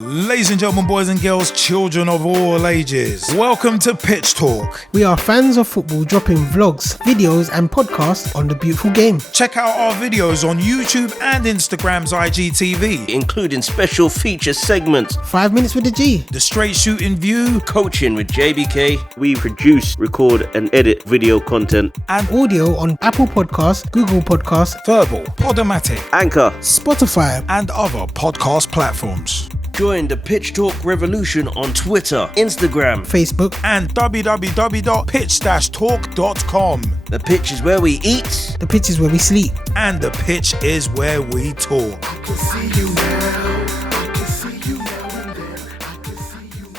Ladies and gentlemen, boys and girls, children of all ages, welcome to Pitch Talk. We are fans of football dropping vlogs, videos and podcasts on the beautiful game. Check out our videos on YouTube and Instagram's IGTV, including special feature segments, 5 minutes with the G, the Straight Shootin View, coaching with JBK. We produce, record and edit video content and audio on Apple Podcasts, Google Podcasts, Verbal, Podomatic, Anchor, Spotify and other podcast platforms. Join the Pitch Talk revolution on Twitter, Instagram, Facebook and www.pitch-talk.com. The pitch is where we eat. The pitch is where we sleep. And the pitch is where we talk. I can see you now. I can see you now and then. I can see you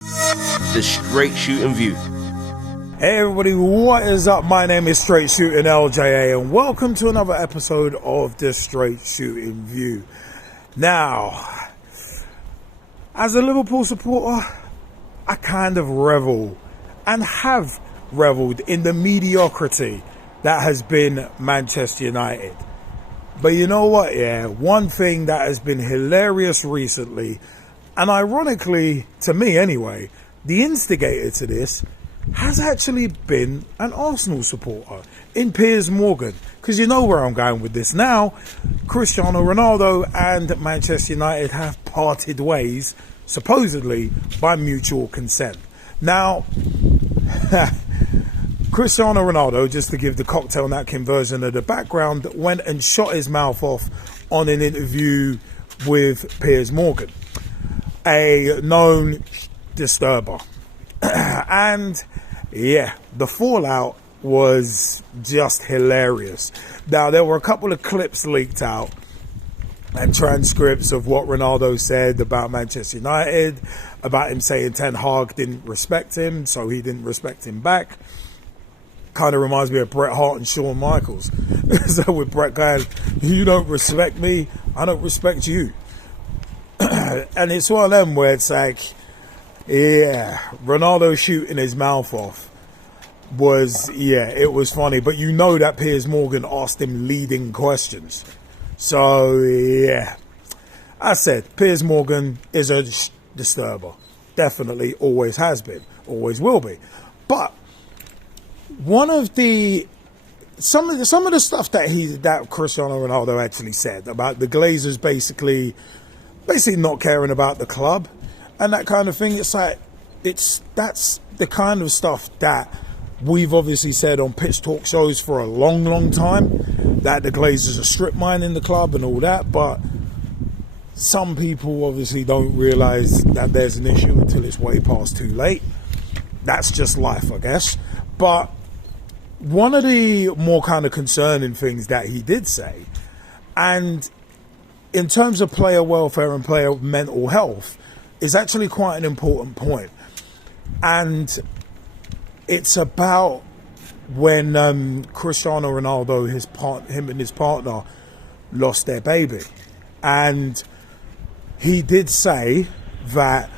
now. The Straight Shootin View. Hey everybody, what is up? My name is Straight Shootin LJA and welcome to another episode of the Straight Shootin View. Now, as a Liverpool supporter, I kind of revel and have reveled in the mediocrity that has been Manchester United. But you know what, one thing that has been hilarious recently, and ironically, to me anyway, the instigator to this has actually been an Arsenal supporter in Piers Morgan. Because you know where I'm going with this now. Cristiano Ronaldo and Manchester United have parted ways, supposedly by mutual consent. Now, Cristiano Ronaldo, just to give the cocktail napkin version of the background, went and shot his mouth off on an interview with Piers Morgan, a known disturber. And yeah, the fallout was just hilarious. Now, there were a couple of clips leaked out and transcripts of what Ronaldo said about Manchester United, about him saying Ten Hag didn't respect him, so he didn't respect him back. Kind of reminds me of Bret Hart and Shawn Michaels. So with Bret going, you don't respect me, I don't respect you. And it's one of them where it's like, yeah, Ronaldo shooting his mouth off was, it was funny. But you know that Piers Morgan asked him leading questions. So, yeah. I said, Piers Morgan is a disturber. Definitely always has been. Always will be. But one of the... Some of the stuff that Cristiano Ronaldo actually said about the Glazers basically not caring about the club and that kind of thing, it's like, that's the kind of stuff that we've obviously said on Pitch Talk shows for a long, long time, that the Glazers are strip mining the club and all that, but some people obviously don't realise that there's an issue until it's way past too late. That's just life, I guess. But one of the more kind of concerning things that he did say, and in terms of player welfare and player mental health, is actually quite an important point. And it's about when Cristiano Ronaldo, him and his partner, lost their baby. And he did say that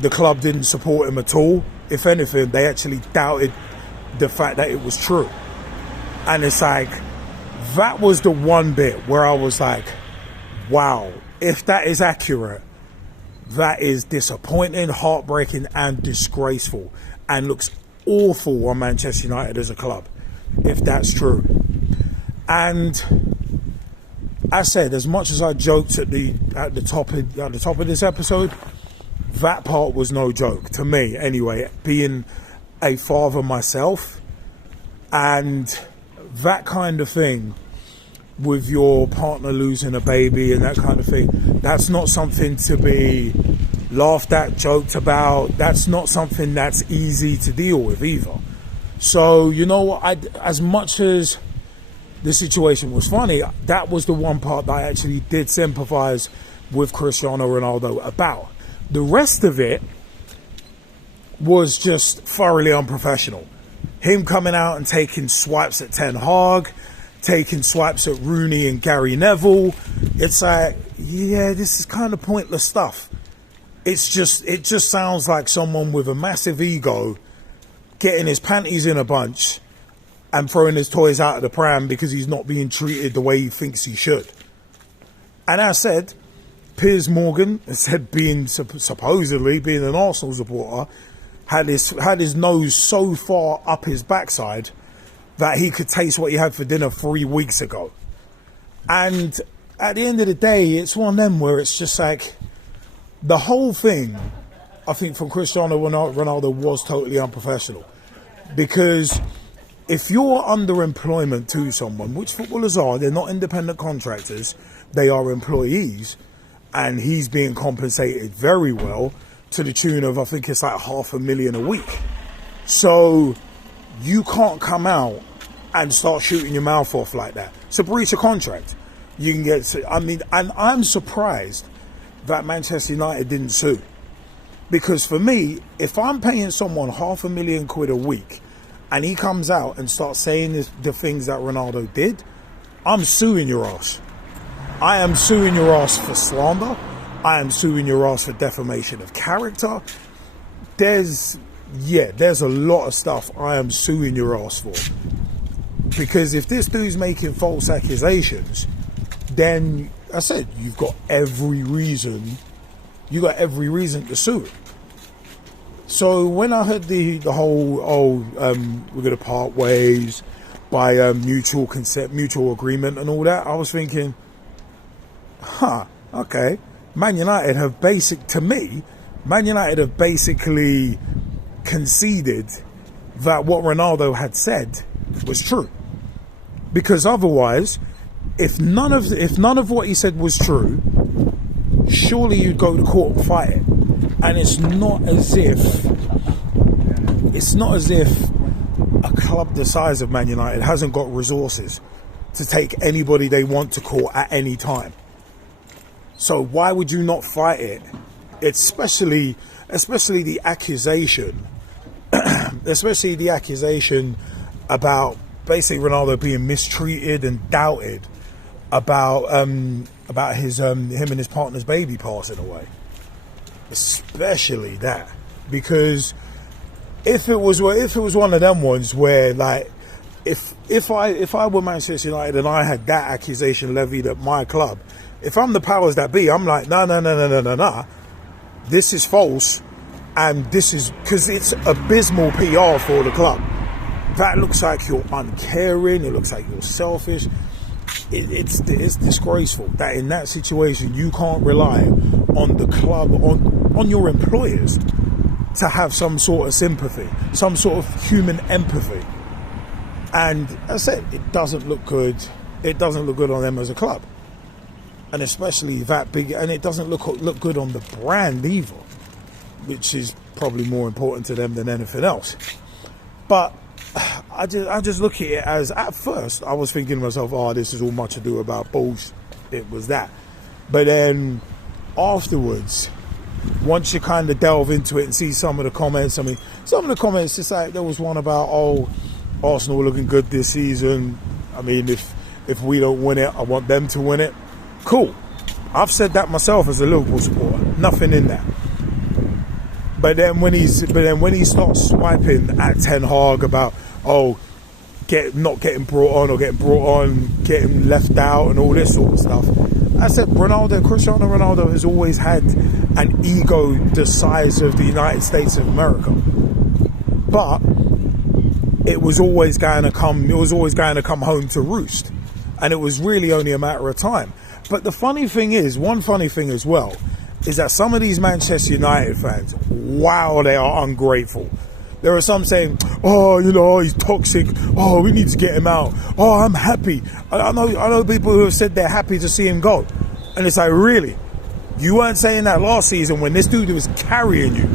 the club didn't support him at all. If anything, they actually doubted the fact that it was true. And it's like, that was the one bit where I was like, wow, if that is accurate, that is disappointing, heartbreaking and disgraceful, and looks awful on Manchester United as a club, if that's true. And I said, as much as I joked at the top of this episode, that part was no joke to me anyway, being a father myself, and that kind of thing with your partner losing a baby and that kind of thing, that's not something to be laughed at, joked about. That's not something that's easy to deal with either. So, you know, as much as the situation was funny, that was the one part that I actually did sympathise with Cristiano Ronaldo about. The rest of it was just thoroughly unprofessional. Him coming out and taking swipes at Ten Hag, taking swipes at Rooney and Gary Neville. It's like, yeah, this is kind of pointless stuff. It just sounds like someone with a massive ego getting his panties in a bunch and throwing his toys out of the pram because he's not being treated the way he thinks he should. And as I said, Piers Morgan said, supposedly being an Arsenal supporter, had his nose so far up his backside that he could taste what he had for dinner 3 weeks ago. And at the end of the day, it's one of them where it's just like, the whole thing, I think, from Cristiano Ronaldo was totally unprofessional. Because if you're underemployment to someone, which footballers are, they're not independent contractors, they are employees, and he's being compensated very well to the tune of, I think it's like $500,000 a week. So you can't come out and start shooting your mouth off like that. It's a breach of contract. You can get, and I'm surprised that Manchester United didn't sue. Because for me, if I'm paying someone £500,000 a week and he comes out and starts saying the things that Ronaldo did, I'm suing your ass. I am suing your ass for slander. I am suing your ass for defamation of character. There's a lot of stuff I am suing your ass for. Because if this dude's making false accusations, then I said you've got every reason to sue him. So when I heard the whole we're gonna part ways by mutual consent, mutual agreement, and all that, I was thinking, okay. Man United have basically conceded that what Ronaldo had said was true. Because otherwise, if none of what he said was true, surely you'd go to court and fight it. And it's not as if a club the size of Man United hasn't got resources to take anybody they want to court at any time. So why would you not fight it? Especially the accusation, about basically Ronaldo being mistreated and doubted about his him and his partner's baby passing away. Especially that, because if it was one of them ones where, like, if I were Manchester United and I had that accusation levied at my club, if I'm the powers that be, I'm like, no. This is false, and this is because it's abysmal PR for the club. That looks like you're uncaring. It looks like you're selfish. It's disgraceful that in that situation you can't rely on the club, on your employers, to have some sort of sympathy, some sort of human empathy. And as I said, it doesn't look good. It doesn't look good on them as a club. And especially that big, and it doesn't look good on the brand either, which is probably more important to them than anything else. But I just look at it as, at first I was thinking to myself, this is all much ado about bullshit. It was that. But then afterwards, once you kind of delve into it and see some of the comments, just like there was one about, Arsenal looking good this season. I mean, if we don't win it, I want them to win it. Cool. I've said that myself as a Liverpool supporter. Nothing in that. But then when he starts swiping at Ten Hag about not getting brought on or getting brought on, getting left out and all this sort of stuff, I said Cristiano Ronaldo has always had an ego the size of the United States of America. But it was always going to come home to roost. And it was really only a matter of time. But the funny thing is, one funny thing as well, is that some of these Manchester United fans, wow, they are ungrateful. There are some saying, he's toxic. We need to get him out. I'm happy. I know people who have said they're happy to see him go. And it's like, really? You weren't saying that last season when this dude was carrying you.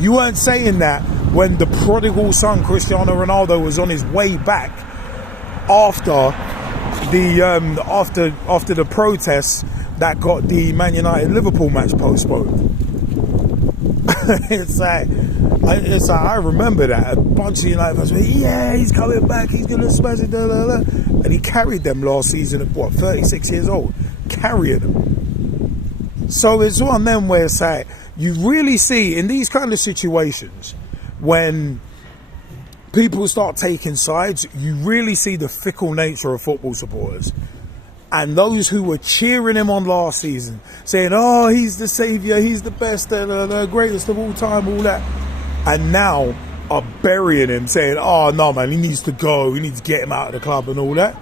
You weren't saying that when the prodigal son Cristiano Ronaldo was on his way back after the protests that got the Man United Liverpool match postponed. It's like I remember that a bunch of United fans were, he's coming back, he's gonna smash it, and he carried them last season at 36 years old, carrying them. So it's one of them where it's like, you really see in these kind of situations when people start taking sides, you really see the fickle nature of football supporters. And those who were cheering him on last season, saying, oh, he's the saviour, he's the best, the greatest of all time, all that, and now are burying him, saying, oh, no, man, he needs to go, we need to get him out of the club and all that.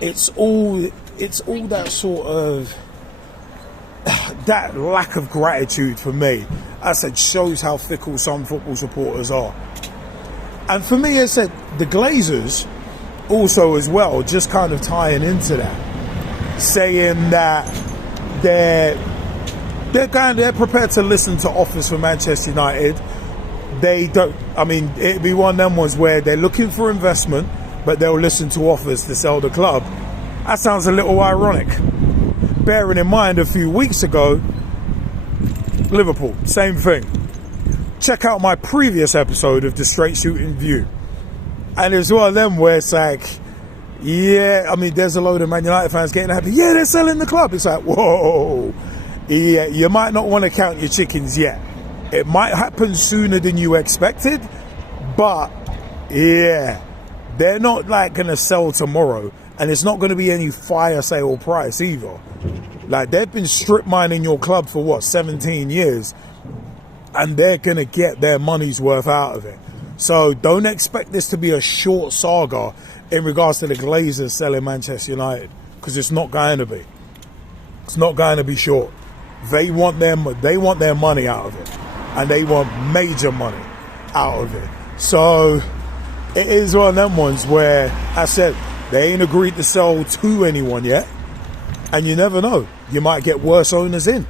It's all that sort of, that lack of gratitude for me, I said, shows how fickle some football supporters are. And for me, I said, the Glazers also as well, just kind of tying into that, saying that they're prepared to listen to offers from Manchester United. They don't, I mean, it'd be one of them ones where they're looking for investment, but they'll listen to offers to sell the club. That sounds a little ironic. Bearing in mind a few weeks ago, Liverpool, same thing. Check out my previous episode of the Straight Shootin View. And it's one of them where it's like, yeah, I mean, there's a load of Man United fans getting happy. Yeah, they're selling the club. It's like, whoa. Yeah, you might not want to count your chickens yet. It might happen sooner than you expected, but yeah, they're not like going to sell tomorrow. And it's not going to be any fire sale price either. Like, they've been strip mining your club for what, 17 years? And they're going to get their money's worth out of it. So don't expect this to be a short saga in regards to the Glazers selling Manchester United, because it's not going to be. It's not going to be short. They want their money out of it, and they want major money out of it. So it is one of them ones where I said they ain't agreed to sell to anyone yet, and you never know. You might get worse owners in.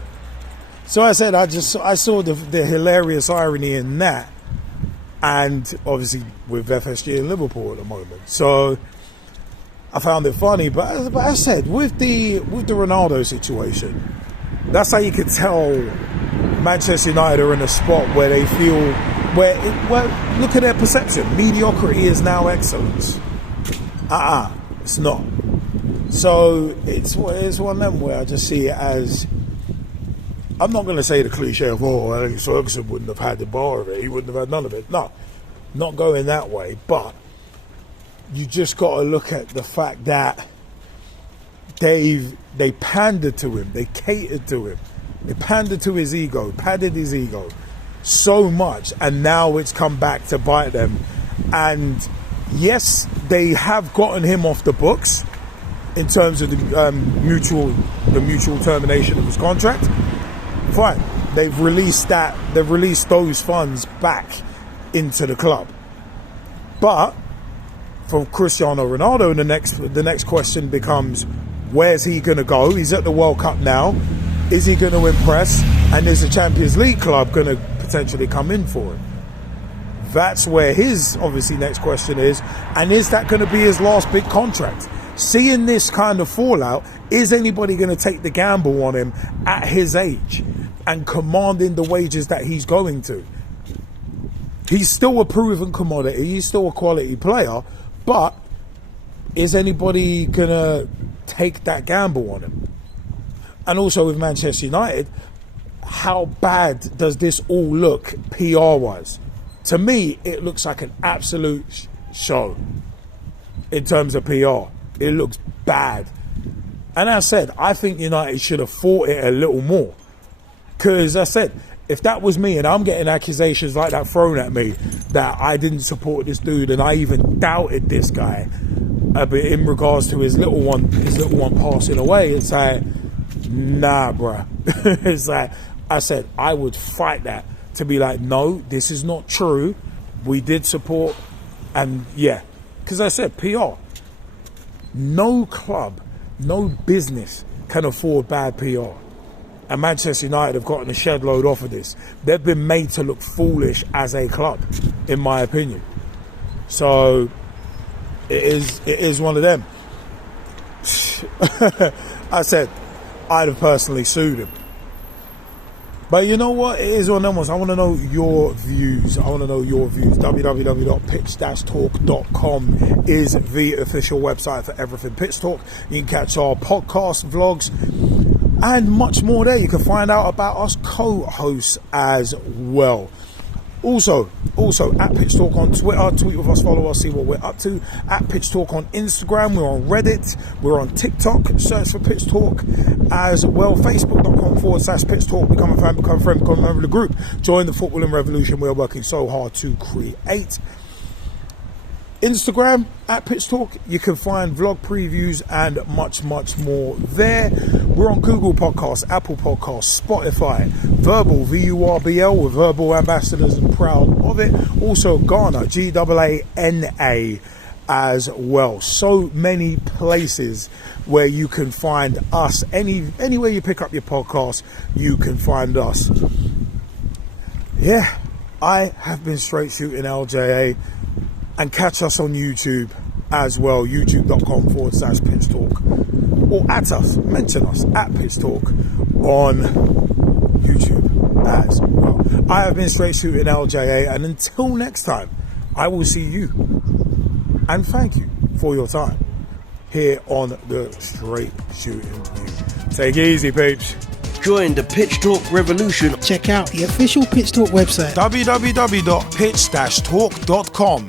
So I said I saw the hilarious irony in that. And obviously with FSG and Liverpool at the moment, so I found it funny. But I said with the Ronaldo situation, that's how you could tell Manchester United are in a spot where they feel well. Look at their perception. Mediocrity is now excellence. It's not. So it's one of them where I just see it as, I'm not going to say the cliche of, oh, Alex Ferguson wouldn't have had the bar of it. He wouldn't have had none of it. No, not going that way. But you just got to look at the fact that they pandered to him. They catered to him. They pandered to his ego, padded his ego so much. And now it's come back to bite them. And yes, they have gotten him off the books in terms of the mutual termination of his contract. Fine, they've released those funds back into the club. But for Cristiano Ronaldo, the next question becomes, where's he going to go? He's at the World Cup now. Is he going to impress? And is the Champions League club going to potentially come in for him? That's where his obviously next question is. And is that going to be his last big contract? Seeing this kind of fallout, is anybody going to take the gamble on him at his age and commanding the wages that he's going to? He's still a proven commodity. He's still a quality player. But is anybody going to take that gamble on him? And also with Manchester United, how bad does this all look PR-wise? To me, it looks like an absolute show in terms of PR. It looks bad. And I said, I think United should have fought it a little more. Because I said, if that was me and I'm getting accusations like that thrown at me that I didn't support this dude and I even doubted this guy in regards to his little one passing away, it's like, nah, bruh. It's like, I said, I would fight that to be like, no, this is not true. We did support, and yeah. Because I said, PR. No club, no business can afford bad PR. And Manchester United have gotten a shed load off of this. They've been made to look foolish as a club, in my opinion. So it is one of them. I said, I'd have personally sued him. But you know what? It is one of them ones. I want to know your views. www.pitch-talk.com is the official website for everything Pitch Talk. You can catch our podcast, vlogs, and much more there. You can find out about us co-hosts as well. Also, at Pitch Talk on Twitter, tweet with us, follow us, see what we're up to. At Pitch Talk on Instagram, we're on Reddit, we're on TikTok, search for Pitch Talk as well. Facebook.com/Pitch Talk, become a fan, become a friend, become a member of the group. Join the footballing revolution we're working so hard to create. Instagram at Pitch Talk, you can find vlog previews and much more there. We're on Google Podcasts, Apple Podcasts, Spotify, Verbal, VURBL, we're Verbal ambassadors and proud of it. Also Ghana, GAANA as well. So many places where you can find us. Anywhere you pick up your podcast, you can find us. Yeah, I have been Straight Shootin LJA. And catch us on YouTube as well, youtube.com/Pitch Talk. Or at us, mention us, at Pitch Talk on YouTube as well. I have been Straight Shootin LJA, and until next time, I will see you. And thank you for your time here on the Straight Shootin View. Take it easy, peeps. Join the Pitch Talk revolution. Check out the official Pitch Talk website. www.pitch-talk.com.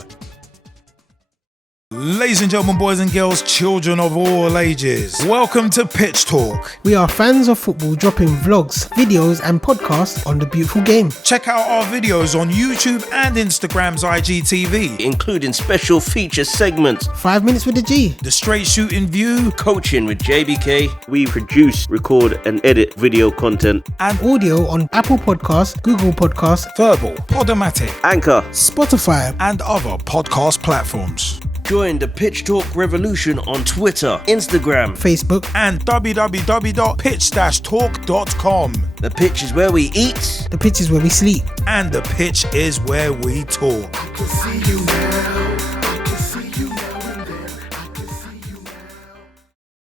Ladies and gentlemen, boys and girls, children of all ages, welcome to Pitch Talk. We are fans of football dropping vlogs, videos and podcasts on the beautiful game. Check out our videos on YouTube and Instagram's IGTV, Including special feature segments. 5 minutes with the G. the Straight Shootin View, Coaching with JBK. We produce, record and edit video content. and Audio on Apple Podcasts, Google Podcasts, Verbal, Podomatic, Anchor. Spotify. and other podcast platforms. Join the Pitch Talk revolution on Twitter, Instagram. Facebook. And www.pitch-talk.com. The pitch is where we eat. The pitch is where we sleep. And the pitch is where we talk. can see you now.